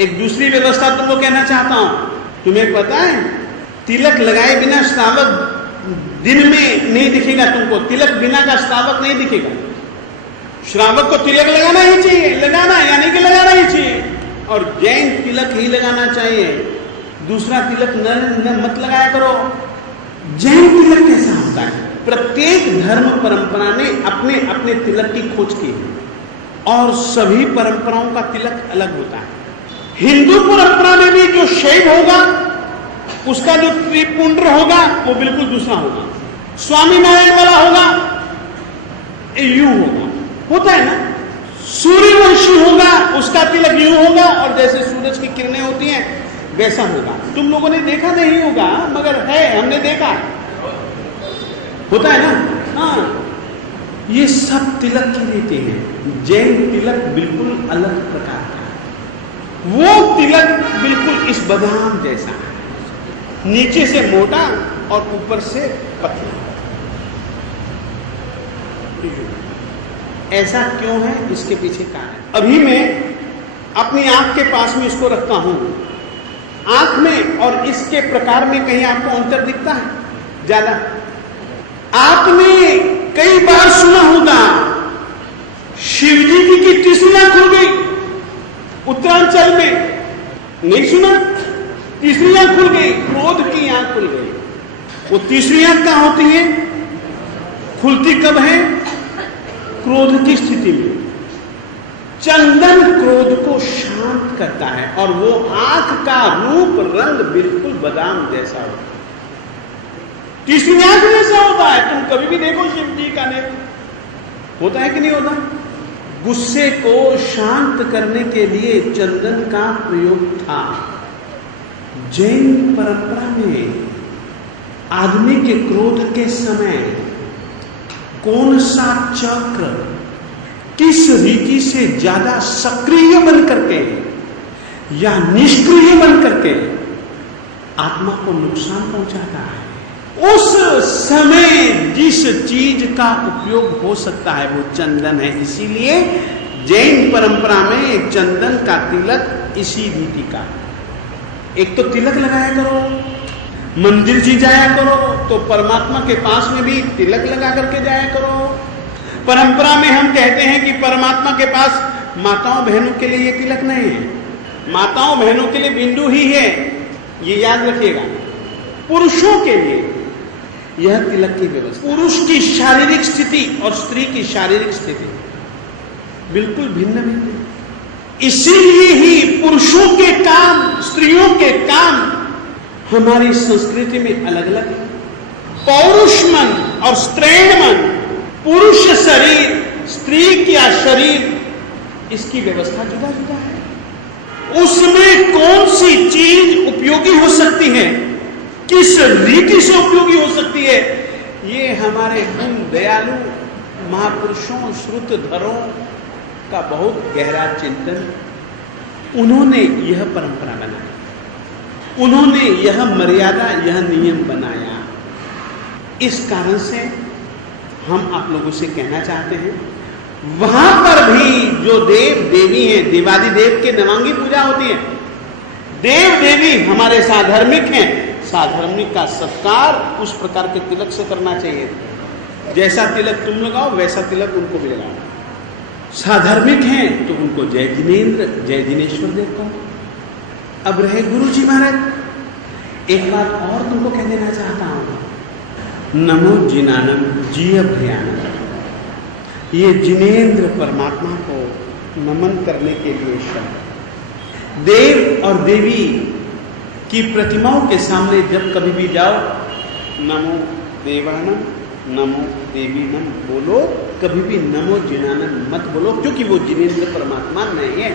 एक दूसरी व्यवस्था तुमको कहना चाहता हूं। तुम्हें पता है तिलक लगाए बिना श्रावक दिन में नहीं दिखेगा तुमको, तिलक बिना का श्रावक नहीं दिखेगा। श्रावक को तिलक लगाना ही चाहिए, लगाना यानी कि लगाना ही चाहिए, और जैन तिलक ही लगाना चाहिए, दूसरा तिलक न मत लगाया करो। जैन तिलक कैसा होता है? प्रत्येक धर्म परंपरा ने अपने अपने तिलक की खोज की है और सभी परंपराओं का तिलक अलग होता है। हिंदू परंपरा में भी जो शैव होगा उसका जो त्रिपुंड्र होगा वो बिल्कुल दूसरा होगा, स्वामी नारायण वाला होगा, यूं होगा, होता है ना। सूर्यवंशी होगा उसका तिलक यूं होगा, और जैसे सूरज की किरणें होती हैं वैसा होगा। तुम लोगों ने देखा नहीं होगा मगर है, हमने देखा, होता है ना। हाँ, ये सब तिलक की रीति है। जैन तिलक बिल्कुल अलग प्रकार का है। वो तिलक बिल्कुल इस बादाम जैसा है, नीचे से मोटा और ऊपर से पतला। ऐसा क्यों है? इसके पीछे कारण। अभी मैं अपनी आंख के पास में इसको रखता हूं, आंख में और इसके प्रकार में कहीं आपको अंतर दिखता है? ज्यादा आपने कई बार सुना होगा शिवजी की तीसरी आंख खुल गई उत्तरांचल में, नहीं सुना? तीसरी आंख खुल गई, क्रोध की आंख खुल गई। वो तीसरी आंख कहां होती है? खुलती कब है? क्रोध की स्थिति में। चंदन क्रोध को शांत करता है और वो आंख का रूप रंग बिल्कुल बादाम जैसा होता है, तीसरी आंख जैसा होता है। तुम कभी भी देखो शिव जी का नेत्र, होता है कि नहीं होता? गुस्से को शांत करने के लिए चंदन का प्रयोग था। जैन परंपरा में आदमी के क्रोध के समय कौन सा चक्र किस रीति से ज्यादा सक्रिय बन करके या निष्क्रिय बन करके आत्मा को नुकसान पहुंचाता है, उस समय जिस चीज का उपयोग हो सकता है वो चंदन है। इसीलिए जैन परंपरा में चंदन का तिलक इसी रीति का। एक तो तिलक लगाया करो, मंदिर जी जाया करो तो परमात्मा के पास में भी तिलक लगा करके जाया करो। परंपरा में हम कहते हैं कि परमात्मा के पास माताओं बहनों के लिए ये तिलक नहीं है, माताओं बहनों के लिए बिंदु ही है, ये याद रखिएगा। पुरुषों के लिए यह तिलक की व्यवस्था, पुरुष की शारीरिक स्थिति और स्त्री की शारीरिक स्थिति बिल्कुल भिन्न भिन्न। इसीलिए ही पुरुषों के काम स्त्रियों के काम हमारी संस्कृति में अलग अलग है। पौरुष मन और स्त्रैण मन, पुरुष शरीर स्त्री का शरीर, इसकी व्यवस्था जुदा जुदा है। उसमें कौन सी चीज उपयोगी हो सकती है, किस रीति से उपयोगी हो सकती है, ये हमारे गुण दयालु महापुरुषों श्रुतधरों का बहुत गहरा चिंतन। उन्होंने यह परंपरा बनाई, उन्होंने यह मर्यादा यह नियम बनाया। इस कारण से हम आप लोगों से कहना चाहते हैं वहां पर भी जो देव देवी हैं, देवादिदेव के नवांगी पूजा होती है, देव देवी हमारे साधर्मिक हैं, साधर्मिक का सत्कार उस प्रकार के तिलक से करना चाहिए। जैसा तिलक तुम लगाओ वैसा तिलक उनको भी लगाओ। साधर्मिक हैं तो उनको जय जिनेन्द्र जय जिनेश्वर देता हूं। अब रहे गुरु जी महाराज, एक बात और तुमको कह देना चाहता हूं, नमो जिनानम जी अभ्यानम, ये जिनेन्द्र परमात्मा को नमन करने के लिए शब्द। देव और देवी की प्रतिमाओं के सामने जब कभी भी जाओ नमो देवानम नमो देवीनम बोलो, कभी भी नमो जिनानम मत बोलो, क्योंकि वो जिनेन्द्र परमात्मा नहीं है।